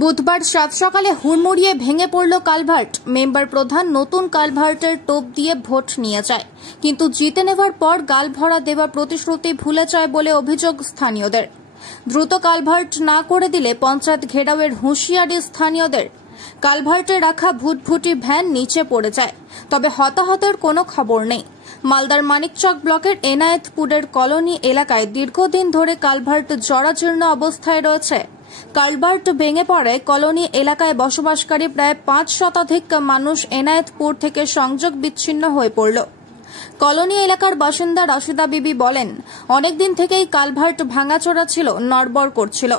বুধবার সাত সকালে হুড়মুড়িয়ে ভেঙে পড়ল কালভার্ট। মেম্বার প্রধান নতুন কালভার্টের টোপ দিয়ে ভোট নিয়ে যায়, কিন্তু জিতে নেওয়ার পর গাল ভরা দেওয়া প্রতিশ্রুতি ভুলে যায় বলে অভিযোগ স্থানীয়দের। দ্রুত কালভার্ট না করে দিলে পঞ্চায়েত ঘেরাওয়ের হুঁশিয়ারি স্থানীয়দের। কালভার্টে রাখা ভুটভুটি ভ্যান নিচে পড়ে যায়, তবে হতাহতের কোনো খবর নেই। মালদার মানিকচক ব্লকের এনায়েতপুরের কলোনি এলাকায় দীর্ঘদিন ধরে কালভার্ট জরাজীর্ণ অবস্থায় রয়েছে। কালভার্ট ভেঙে পড়ে কলোনি এলাকায় বসবাসকারী প্রায় ৫ শতাধিক মানুষ এনায়েতপুর থেকে সংযোগ বিচ্ছিন্ন হয়ে পড়ল। কলোনি এলাকার বাসিন্দা রাশিদা বিবি বলেন, অনেকদিন থেকেই কালভার্ট ভাঙাচোরা ছিল, নড়বড় করছিল।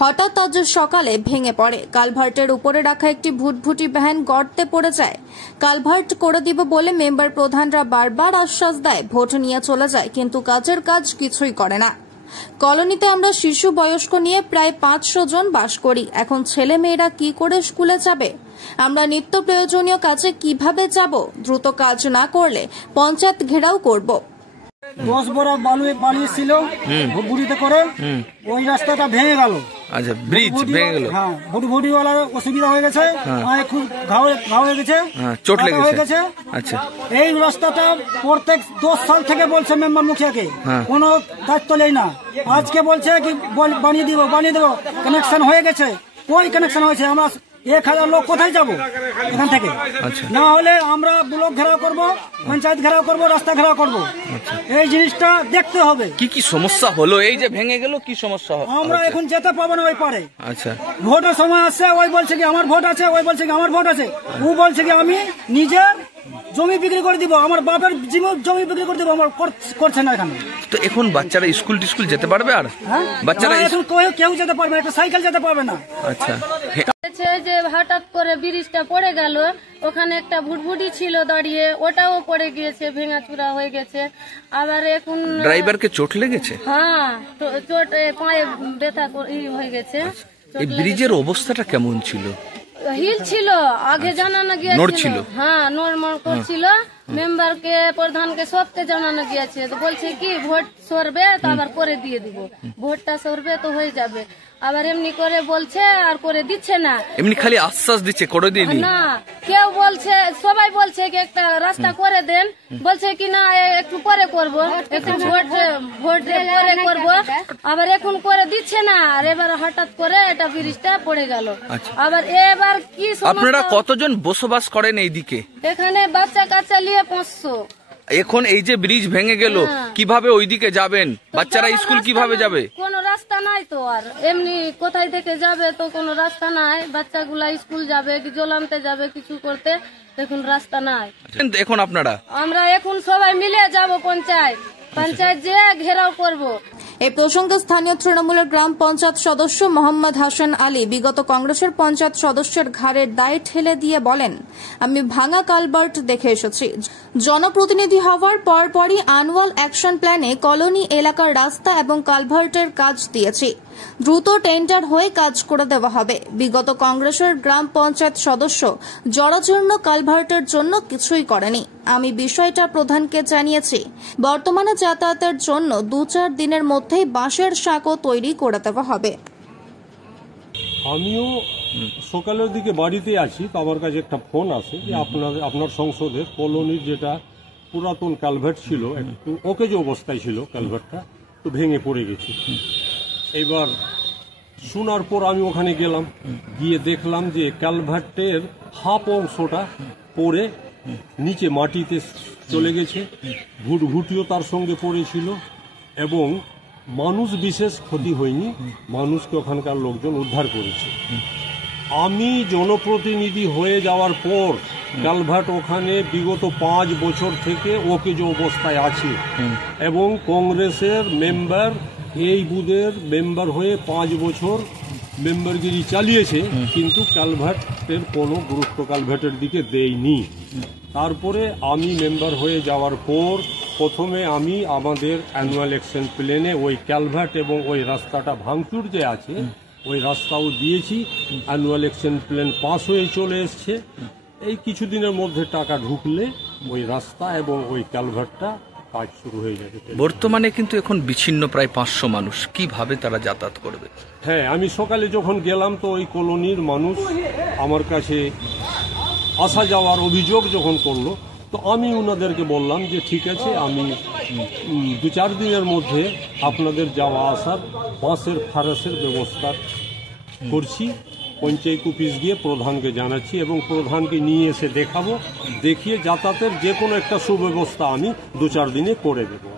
হঠাৎ আজ সকালে ভেঙে পড়ে। কালভার্টের উপরে রাখা একটি ভুটভুটি ভ্যান গর্তে পড়ে যায়। কালভার্ট করে দিব বলে মেম্বার প্রধানরা বারবার আশ্বাস দেয়, ভোট নিয়ে চলে যায়, কিন্তু কাজের কাজ কিছুই করে না। কলোনিতে আমরা শিশু বয়স্ক নিয়ে প্রায় ৫০০ জন বাস করি। এখন ছেলে মেয়েরা কি করে স্কুলে যাবে? আমরা নিত্য প্রয়োজনীয় কাজে কিভাবে যাব? দ্রুত কাজ না করলে পঞ্চায়েত ঘেরাও করব। 10 বড় বালু ছিল ভুটভুটিতে করে, ওই রাস্তাটা ভেঙে গেল। আচ্ছা, ব্রিজ ভেঙে গেল। হ্যাঁ, ভুটভুটিওয়ালার অসুবিধা হয়ে গেছে, খুব ঘাও হয়ে গেছে, চোট লেগেছে। আচ্ছা, এই রাস্তাটা প্রত্যেক 10 সাল থেকে বলছে মেম্বার মুখিয়াকে, কোনো দায়িত্ব নেই না। আজকে বলছে কি বানিয়ে দিব, কানেকশন হয়ে গেছে। কই কানেকশন হয়েছে? আমরা 1000 লোক কোথায় যাব এখান থেকে? না হলে আমরা ব্লক ঘেরাও করব, পঞ্চায়েত ঘেরাও করব, রাস্তা ঘেরাও করব। এই জিনিসটা দেখতে হবে। কি কি সমস্যা হলো? এই যে ভেঙে গেল, কি সমস্যা? আমরা এখন যেতে পাবো না ওই পারে। আচ্ছা, ভোটের সময় আসছে, ওই বলছে কি আমার ভোট আছে, ওই বলছে কি আমার ভোট আছে, ও বলছে কি আমি নিজের জমি বিক্রি করে দিব, আমার বাপের জমি বিক্রি করে দিব। আমার করছে না এখানে। তো এখন বাচ্চারা স্কুল যেতে পারবে? আর বাচ্চারা এখন কেউ যেতে পারবে না, একটা সাইকেল যেতে পারবে না। আচ্ছা, যে হঠাৎ করে ব্রিজটা পড়ে গেল, ওখানে একটা ভুটভুটি ছিল দাঁড়িয়ে, ওটাও পড়ে গিয়েছে, ভেঙাচুরা হয়ে গেছে। আবার এখন ড্রাইভারকে চোট লেগেছে। হ্যাঁ, চোট, পায়ে ব্যথা হয়ে গেছে। এই ব্রিজের অবস্থাটা কেমন ছিল? হিল ছিল, আগে জানানো গিয়েছিল। হ্যাঁ, নড়মড় করছিল। মেম্বারকে, প্রধানকে, সবকে জানানো গিয়েছে। তো বলছে কি ভোট সরবে তো আবার করে দিয়ে দিব, ভোটটা সরবে তো হয়ে যাবে। আবার এমনি করে বলছে আর করে দিচ্ছে না। এমনি খালি আশ্বাস দিচ্ছে, করে দিইনি না। কেউ বলছে, সবাই বলছে কি একটা রাস্তা করে দেন, বলছে কি না একটু পরে করব, একটু ভোট পরে করব। আবার এখন করে দিচ্ছে না। আর এবার হঠাৎ করে এটা ব্রিজটা পড়ে গেল। আবার এবার কি, আপনারা কতজন বসবাস করেন এইদিকে? এখানে বাচ্চা কাচ্চা নিয়ে 500। এখন এই যে ব্রিজ ভেঙে গেল, কিভাবে ওইদিকে যাবেন? বাচ্চারা স্কুল কিভাবে যাবে? কোনো রাস্তা নাই তো। আর এমনি কোথায় থেকে যাবে? তো কোনো রাস্তা নাই। বাচ্চাগুলা স্কুল যাবে, কি জল আনতে যাবে, কিছু করতে, এখন রাস্তা নাই। এখন আমরা এখন সবাই মিলে যাব পঞ্চায়েত যে ঘেরাও করব। এই প্রসঙ্গে স্থানীয় তৃণমূলের গ্রাম পঞ্চায়েত সদস্য মোহাম্মদ হাসান আলী বিগত কংগ্রেসের পঞ্চায়েত সদস্যের ঘাড়ের দায় ঠেলে দিয়ে বলেন, আমি ভাঙা কালভার্ট দেখে এসেছি। জনপ্রতিনিধি হওয়ার পরপরই অ্যানুয়াল অ্যাকশন প্ল্যানে কলোনি এলাকার রাস্তা এবং কালভার্টের কাজ দিয়েছি। দ্রুত টেন্ডার হয়ে কাজ করে দেওয়া হবে। বিগত কংগ্রেসের গ্রাম পঞ্চায়েত সদস্য জরাজীর্ণ কালভার্টের জন্য কিছুই করেনি। আমি বিষয়টা প্রধানকে জানিয়েছি। বর্তমানে যাতায়াতের জন্য 2-4 দিনের মধ্যেই বাঁশের সাঁকো তৈরি করে দেওয়া হবে। আমিও সকালের দিকে বাড়িতে আছি, তো আমার কাছে একটা ফোন আসে যে আপনার সংসদের কলোনির যেটা পুরাতন কালভার্ট ছিল, একটু ওকেজ অবস্থায় ছিল কালভার্টটা, তো ভেঙে পড়ে গেছে। এবার শোনার পর আমি ওখানে গেলাম, গিয়ে দেখলাম যে কালভার্টের হাফ অংশটা পড়ে নিচে মাটিতে চলে গেছে, ভুটভুটিও তার সঙ্গে পড়েছিল, এবং মানুষ বিশেষ ক্ষতি হয়নি, মানুষকে ওখানকার লোকজন উদ্ধার করেছে। আমি জনপ্রতিনিধি হয়ে যাওয়ার পর কালভার্ট ওখানে বিগত 5 বছর থেকে ওকেজ অবস্থায় আছে, এবং কংগ্রেসের মেম্বার এই বুথের মেম্বার হয়ে 5 বছর মেম্বারগিরি চালিয়েছে, কিন্তু কালভার্টের কোনো গুরুত্ব কালভার্টের দিকে দেয়নি। তারপরে আমি মেম্বার হয়ে যাওয়ার পর প্রথমে আমি আমাদের অ্যানুয়াল অ্যাকশন প্ল্যানে ওই কালভার্ট এবং ওই রাস্তাটা ভাঙচুর যে আছে ওই রাস্তাও দিয়েছি। অ্যানুয়াল অ্যাকশন প্ল্যান পাস হয়ে চলে এসছে। এই কিছুদিনের মধ্যে টাকা ঢুকলে ওই রাস্তা এবং ওই কালভার্টটা কাজ শুরু হয়ে যাবে। বর্তমানে কিন্তু এখন বিচ্ছিন্ন প্রায় 500 মানুষ, কিভাবে তারা যাতায়াত করবে? হ্যাঁ, আমি সকালে যখন গেলাম তো ওই কলোনির মানুষ আমার কাছে আসা যাওয়ার অভিযোগ যখন করলো, তো আমি ওনাদেরকে বললাম যে ঠিক আছে, আমি 2-4 দিনের মধ্যে আপনাদের যাওয়া আসার বাসের ফারাসের ব্যবস্থা করছি। পঞ্চায়েত অফিস গিয়ে প্রধানকে জানাচ্ছি এবং প্রধানকে নিয়ে এসে দেখাবো, দেখিয়ে যাতায়াতের যে কোনো একটা সুব্যবস্থা আমি 2-4 দিনে করে দেবো।